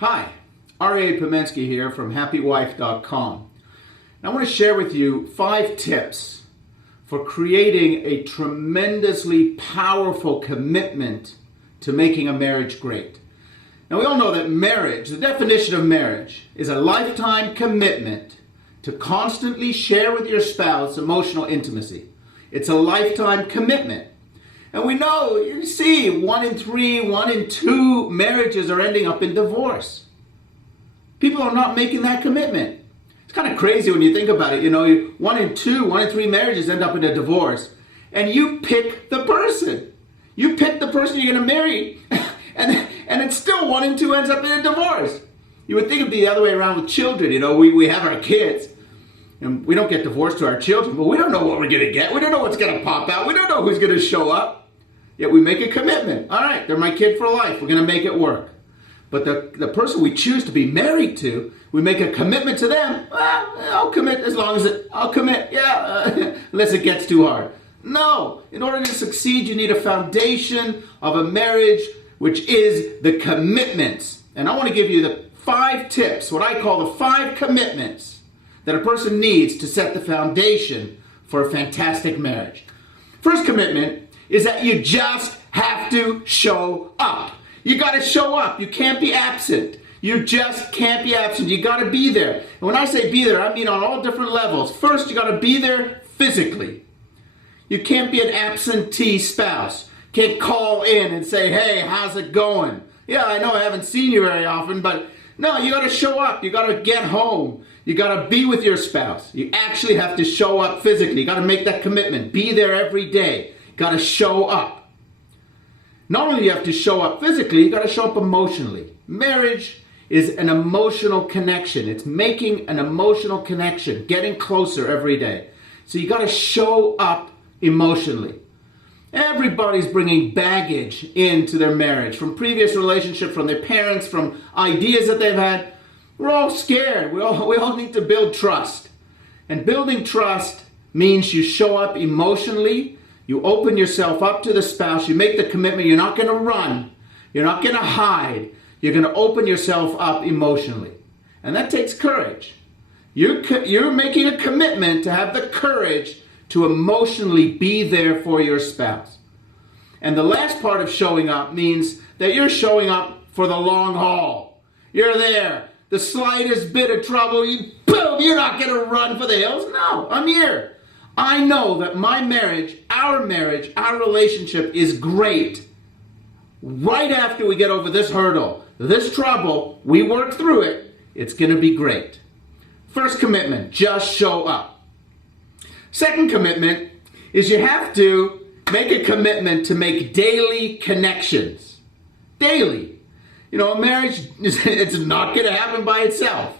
Hi, R.A. Pomensky here from HappyWife.com. I want to share with you 5 tips for creating a tremendously powerful commitment to making a marriage great. Now we all know that marriage, the definition of marriage, is a lifetime commitment to constantly share with your spouse emotional intimacy. It's a lifetime commitment. And we know, you see, 1 in 3, 1 in 2 marriages are ending up in divorce. People are not making that commitment. It's kind of crazy when you think about it. You know, 1 in 2, 1 in 3 marriages end up in a divorce. And you pick the person. You pick the person you're going to marry. and it's still 1 in 2 ends up in a divorce. You would think it'd be the other way around with children. You know, we have our kids. And we don't get divorced to our children, but we don't know what we're going to get. We don't know what's going to pop out. We don't know who's going to show up. Yet we make a commitment. All right, they're my kid for life. We're going to make it work. But the person we choose to be married to, we make a commitment to them. Well, I'll commit as long as I'll commit, unless it gets too hard. No, in order to succeed, you need a foundation of a marriage, which is the commitments. And I want to give you the 5 tips, what I call the 5 commitments that a person needs to set the foundation for a fantastic marriage. First commitment is that you just have to show up. You got to show up. You can't be absent. You just can't be absent. You got to be there. And when I say be there, I mean on all different levels. First, you got to be there physically. You can't be an absentee spouse. Can't call in and say, hey, how's it going? Yeah, I know I haven't seen you very often, but no, you got to show up. You got to get home. You got to be with your spouse. You actually have to show up physically. You got to make that commitment. Be there every day. Got to show up. Not only do you have to show up physically, you got to show up emotionally. Marriage is an emotional connection. It's making an emotional connection, getting closer every day. So you got to show up emotionally. Everybody's bringing baggage into their marriage from previous relationships, from their parents, from ideas that they've had. We're all scared. We all need to build trust. And building trust means you show up emotionally. You open yourself up to the spouse. You make the commitment. You're not going to run. You're not going to hide. You're going to open yourself up emotionally. And that takes courage. You're making a commitment to have the courage to emotionally be there for your spouse. And the last part of showing up means that you're showing up for the long haul. You're there. The slightest bit of trouble, boom, you're not going to run for the hills. No, I'm here. I know that my marriage, our relationship is great. Right after we get over this hurdle, this trouble, we work through it, it's going to be great. First commitment, just show up. Second commitment is you have to make a commitment to make daily connections. Daily. You know, a marriage, it's not going to happen by itself.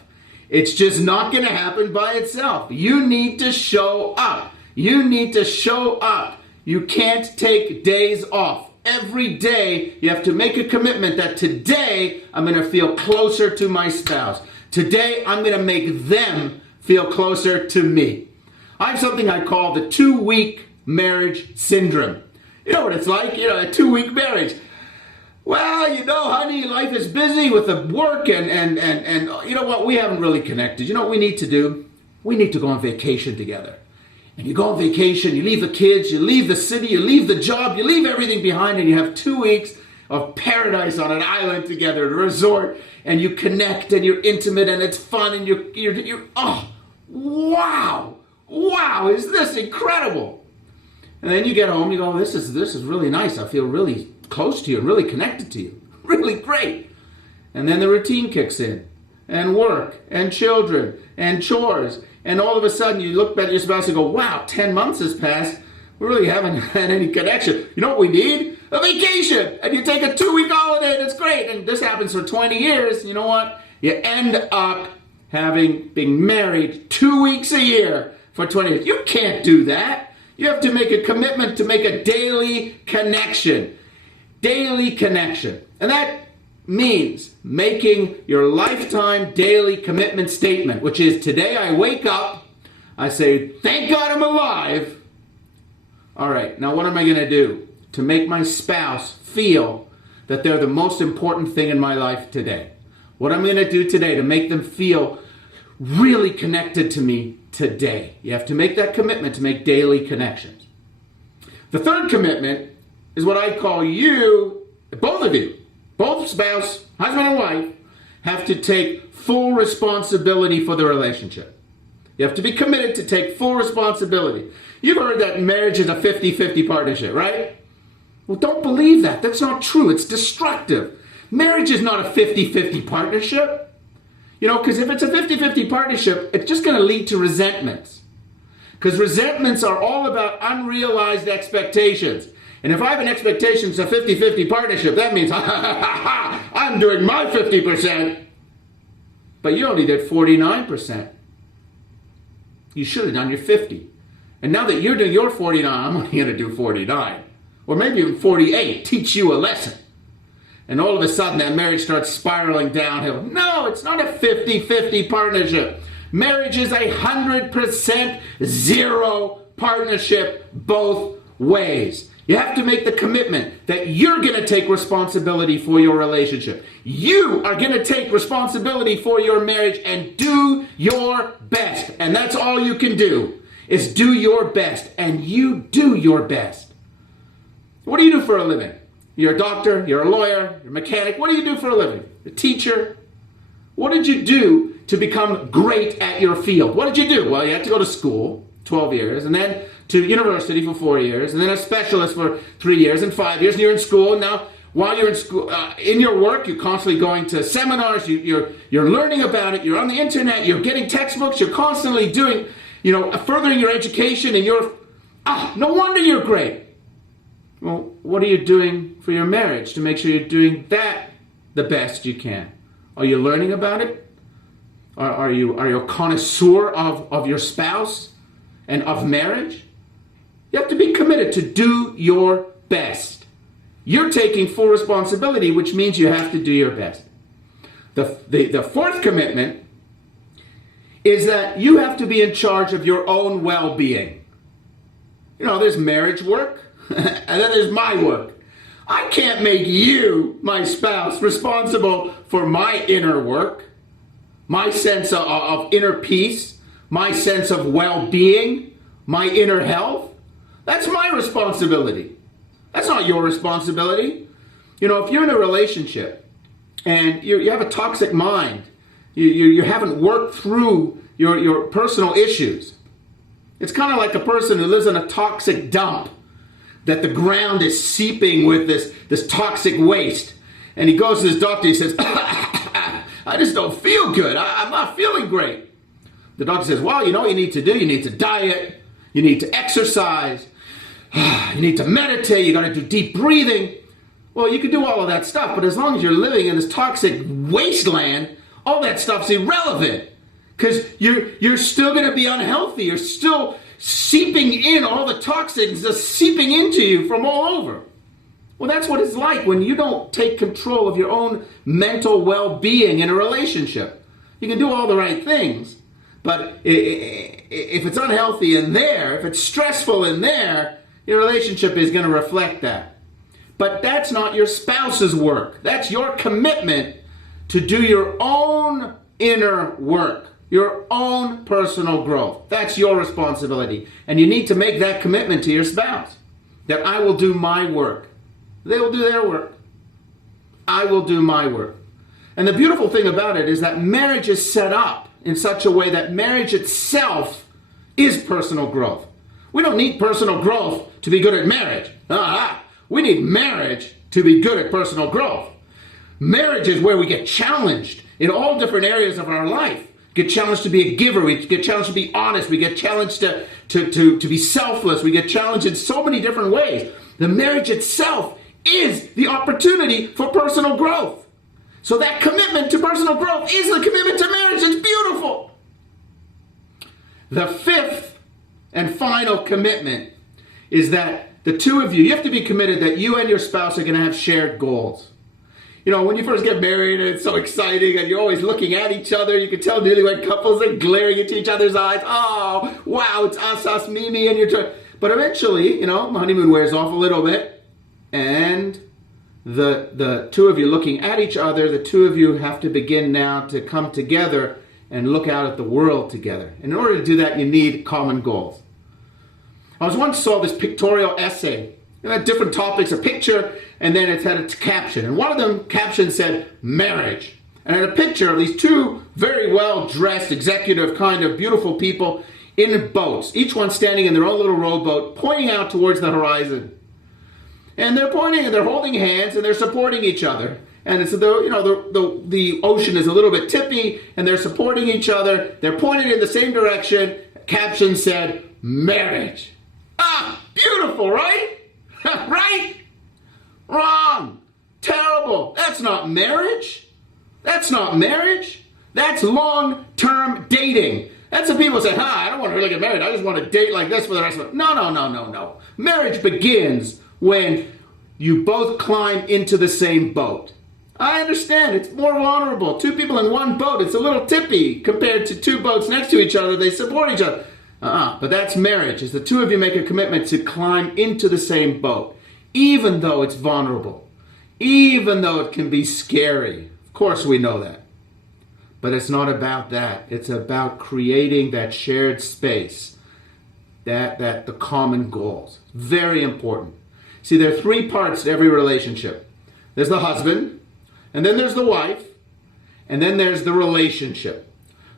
It's just not going to happen by itself. You need to show up. You need to show up. You can't take days off. Every day you have to make a commitment that today I'm going to feel closer to my spouse. Today I'm going to make them feel closer to me. I have something I call the 2-week marriage syndrome. You know what it's like? You know, a 2-week marriage. Well, you know, honey, life is busy with the work and you know what? We haven't really connected. You know what we need to do? We need to go on vacation together. And you go on vacation, you leave the kids, you leave the city, you leave the job, you leave everything behind, and you have 2 weeks of paradise on an island together, at a resort, and you connect and you're intimate and it's fun and you're oh, wow, is this incredible? And then you get home, you go, this is really nice. I feel really close to you and really connected to you. Really great. And then the routine kicks in. And work. And children. And chores. And all of a sudden you look back at your spouse and go, wow, 10 months has passed. We really haven't had any connection. You know what we need? A vacation. And you take a 2-week holiday and it's great. And this happens for 20 years. You know what? You end up being married 2 weeks a year for 20 years. You can't do that. You have to make a commitment to make a daily connection. Daily connection. And that means making your lifetime daily commitment statement, which is today I wake up, I say, thank God I'm alive. All right, now what am I going to do to make my spouse feel that they're the most important thing in my life today? What I'm going to do today to make them feel really connected to me today. You have to make that commitment to make daily connections. The third commitment is what I call you, both of you, both spouse, husband and wife, have to take full responsibility for the relationship. You have to be committed to take full responsibility. You've heard that marriage is a 50-50 partnership, right? Well, don't believe that. That's not true. It's destructive. Marriage is not a 50-50 partnership. Because if it's a 50-50 partnership, it's just going to lead to resentments. Because resentments are all about unrealized expectations. And if I have an expectation it's a 50-50 partnership, that means, I'm doing my 50%. But you only did 49%. You should have done your 50. And now that you're doing your 49, I'm only going to do 49. Or maybe even 48. Teach you a lesson. And all of a sudden that marriage starts spiraling downhill. No, it's not a 50-50 partnership. Marriage is 100% zero partnership both ways. You have to make the commitment that you're going to take responsibility for your relationship. You are going to take responsibility for your marriage and do your best. And that's all you can do, is do your best. And you do your best. What do you do for a living? You're a doctor, you're a lawyer, you're a mechanic. What do you do for a living? A teacher. What did you do to become great at your field? What did you do? Well, you had to go to school, 12 years, and then to university for 4 years, and then a specialist for 3 years and 5 years, and you're in school. And now, while you're in school, in your work, you're constantly going to seminars, you're learning about it, you're on the internet, you're getting textbooks, you're constantly doing, furthering your education, and no wonder you're great. Well, what are you doing for your marriage to make sure you're doing that the best you can? Are you learning about it? Are you a connoisseur of your spouse and of marriage? You have to be committed to do your best. You're taking full responsibility, which means you have to do your best. The fourth commitment is that you have to be in charge of your own well-being. There's marriage work. And then there's my work. I can't make you, my spouse, responsible for my inner work, my sense of inner peace, my sense of well-being, my inner health. That's my responsibility. That's not your responsibility. If you're in a relationship and you have a toxic mind, you haven't worked through your personal issues. It's kind of like a person who lives in a toxic dump, that the ground is seeping with this toxic waste. And he goes to his doctor, he says, I just don't feel good. I'm not feeling great. The doctor says, well, you know what you need to do? You need to diet. You need to exercise. You need to meditate. You got to do deep breathing. Well, you can do all of that stuff, but as long as you're living in this toxic wasteland, all that stuff's irrelevant. Because you're still going to be unhealthy. You're still seeping in, all the toxins just seeping into you from all over. Well, that's what it's like when you don't take control of your own mental well-being in a relationship. You can do all the right things, but if it's unhealthy in there, if it's stressful in there, your relationship is going to reflect that. But that's not your spouse's work. That's your commitment to do your own inner work. Your own personal growth. That's your responsibility. And you need to make that commitment to your spouse. That I will do my work. They will do their work. I will do my work. And the beautiful thing about it is that marriage is set up in such a way that marriage itself is personal growth. We don't need personal growth to be good at marriage. We need marriage to be good at personal growth. Marriage is where we get challenged in all different areas of our life. Get challenged to be a giver. We get challenged to be honest. We get challenged to be selfless. We get challenged in so many different ways. The marriage itself is the opportunity for personal growth. So that commitment to personal growth is the commitment to marriage. It's beautiful. The fifth and final commitment is that the two of you have to be committed that you and your spouse are going to have shared goals. When you first get married, it's so exciting, and you're always looking at each other. You can tell newlywed couples are glaring into each other's eyes. Oh, wow, it's us, me, and you're trying. But eventually, the honeymoon wears off a little bit, and the two of you looking at each other, the two of you have to begin now to come together and look out at the world together. And in order to do that, you need common goals. I was once saw this pictorial essay. It had different topics, a picture, and then it had a caption. And one of them caption said, marriage. And it had a picture of these two very well-dressed, executive, kind of beautiful people in boats, each one standing in their own little rowboat, pointing out towards the horizon. And they're pointing, and they're holding hands, and they're supporting each other. And it's the ocean is a little bit tippy, and they're supporting each other. They're pointed in the same direction. Caption said, marriage. Ah, beautiful, right? Right? Wrong. Terrible. That's not marriage. That's not marriage. That's long-term dating. That's what people say, I don't want to really get married. I just want to date like this for the rest of it. No. Marriage begins when you both climb into the same boat. I understand. It's more vulnerable. Two people in one boat. It's a little tippy compared to two boats next to each other. They support each other. But that's marriage. It's the two of you make a commitment to climb into the same boat, even though it's vulnerable, even though it can be scary. Of course we know that. But it's not about that. It's about creating that shared space, that the common goals. Very important. See, there are three parts to every relationship. There's the husband, and then there's the wife, and then there's the relationship.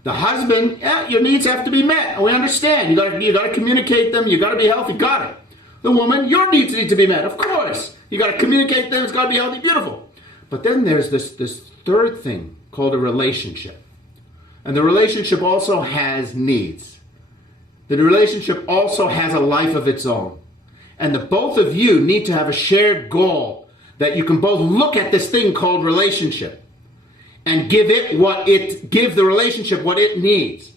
The husband, your needs have to be met. We understand. You got to communicate them. You got to be healthy. Got it. The woman, your needs need to be met. Of course. You got to communicate them. It's got to be healthy. Beautiful. But then there's this third thing called a relationship. And the relationship also has needs. The relationship also has a life of its own. And the both of you need to have a shared goal that you can both look at this thing called relationship and give the relationship what it needs.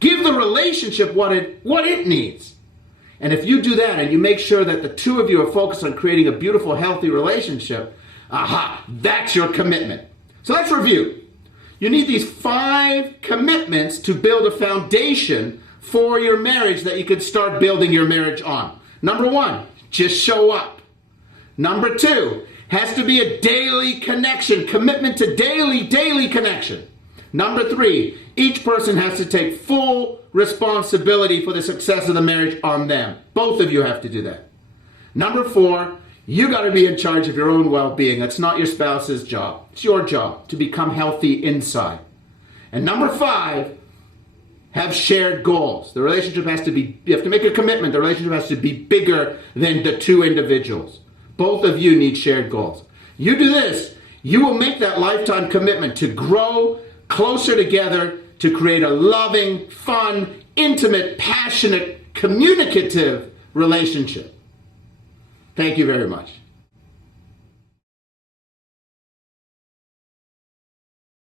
Give the relationship what it needs. And if you do that and you make sure that the two of you are focused on creating a beautiful, healthy relationship, that's your commitment. So let's review. You need these 5 commitments to build a foundation for your marriage that you can start building your marriage on. Number 1, just show up. Number 2, has to be a daily connection, commitment to daily connection. Number 3, each person has to take full responsibility for the success of the marriage on them. Both of you have to do that. Number 4, you got to be in charge of your own well-being. That's not your spouse's job. It's your job to become healthy inside. And number 5, have shared goals. The relationship has to be, you have to make a commitment. The relationship has to be bigger than the two individuals. Both of you need shared goals. You do this, you will make that lifetime commitment to grow closer together, to create a loving, fun, intimate, passionate, communicative relationship. Thank you very much.